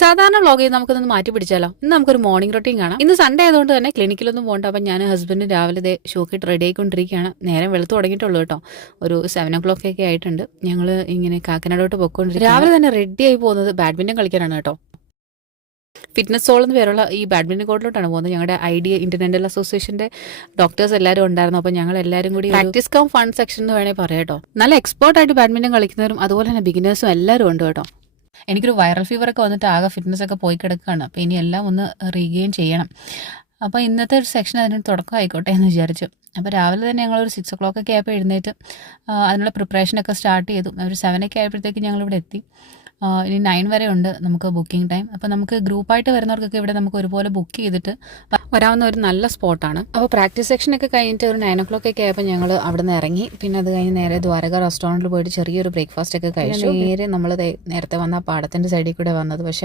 സാധാരണ വ്ളോഗിൽ നമുക്കൊന്ന് മാറ്റി പിടിച്ചാലോ? ഇന്ന് നമുക്കൊരു മോർണിംഗ് റൊട്ടീൻ കാണാം. ഇന്ന് സൺഡേ ആയതുകൊണ്ട് തന്നെ ക്ലിനിക്കിലൊന്നും പോകണ്ട അപ്പം ഞാൻ ഹസ്ബൻഡ് രാവിലെ ഷോക്കിട്ട് റെഡി ആയിക്കൊണ്ടിരിക്കുകയാണ്. നേരം വെളുത്ത് തുടങ്ങിയിട്ടുള്ളൂ കേട്ടോ. ഒരു സെവൻ ഒ ക്ലോക്ക് ഒക്കെ ആയിട്ടുണ്ട്. ഞങ്ങൾ ഇങ്ങനെ കാക്കനാടോട്ട് പൊയ്ക്കൊണ്ടിരിക്കും രാവിലെ തന്നെ റെഡി ആയി പോകുന്നത് ബാഡ്മിന്റൺ കളിക്കാനാണ് കേട്ടോ. ഫിറ്റ്നസ് സോൾ എന്ന് പേരുള്ള ഈ ബാഡ്മിന്റൺ കോർട്ടിലോട്ടാണ് പോകുന്നത്. ഞങ്ങളുടെ ഐഡിയ ഇന്റർനാഷണൽ അസോസിയേഷന്റെ ഡോക്ടേഴ്സ് എല്ലാവരും ഉണ്ടായിരുന്നു. അപ്പോൾ ഞങ്ങൾ എല്ലാവരും കൂടി പ്രാക്ടീസ് കം ഫണ്ട് സെക്ഷൻ എന്ന് വേണേൽ പറയാം കേട്ടോ. നല്ല എക്സ്പേർട്ട് ആയിട്ട് ബാഡ്മിന്റൺ കളിക്കുന്നവരും അതുപോലെ തന്നെ ബിഗിനേഴ്സും എല്ലാവരും ഉണ്ട് കേട്ടോ. എനിക്കൊരു വൈറൽ ഫീവർ ഒക്കെ വന്നിട്ട് ആകെ ഫിറ്റ്നസ് ഒക്കെ പോയി കിടക്കുകയാണ്. അപ്പോൾ ഇനി എല്ലാം ഒന്ന് റീഗെയിൻ ചെയ്യണം. അപ്പോൾ ഇന്നത്തെ ഒരു സെക്ഷൻ അതിന് തുടക്കം ആയിക്കോട്ടെ എന്ന് വിചാരിച്ചു. അപ്പോൾ രാവിലെ തന്നെ ഞങ്ങളൊരു സിക്സ് ഒ ക്ലോക്ക് ഒക്കെ ആയപ്പോൾ എഴുന്നേറ്റ് അതിനുള്ള പ്രിപ്പറേഷനൊക്കെ സ്റ്റാർട്ട് ചെയ്തു. ഒരു സെവൻ ഒക്കെ ആയപ്പോഴത്തേക്ക് ഞങ്ങളിവിടെ എത്തി. ഇനി നയൻ വരെ ഉണ്ട് നമുക്ക് ബുക്കിംഗ് ടൈം അപ്പോൾ നമുക്ക് ഗ്രൂപ്പായിട്ട് വരുന്നവർക്കൊക്കെ ഇവിടെ നമുക്ക് ഒരുപോലെ ബുക്ക് ചെയ്തിട്ട് വരാവുന്ന ഒരു നല്ല സ്പോട്ടാണ് അപ്പോൾ പ്രാക്ടീസ് സെക്ഷനൊക്കെ കഴിഞ്ഞിട്ട് ഒരു നയൻ ഒ ക്ലോക്ക് ഒക്കെ ആയപ്പോൾ ഞങ്ങൾ അവിടെ നിന്ന് ഇറങ്ങി. പിന്നെ അത് കഴിഞ്ഞ് നേരെ ദ്വാരക റെസ്റ്റോറന്റിൽ പോയിട്ട് ചെറിയൊരു ബ്രേക്ക്ഫാസ്റ്റ് ഒക്കെ കഴിച്ചു. നേരെ നമ്മൾ നേരത്തെ വന്ന പാടത്തിന്റെ സൈഡിൽ കൂടെ വന്നത്. പക്ഷേ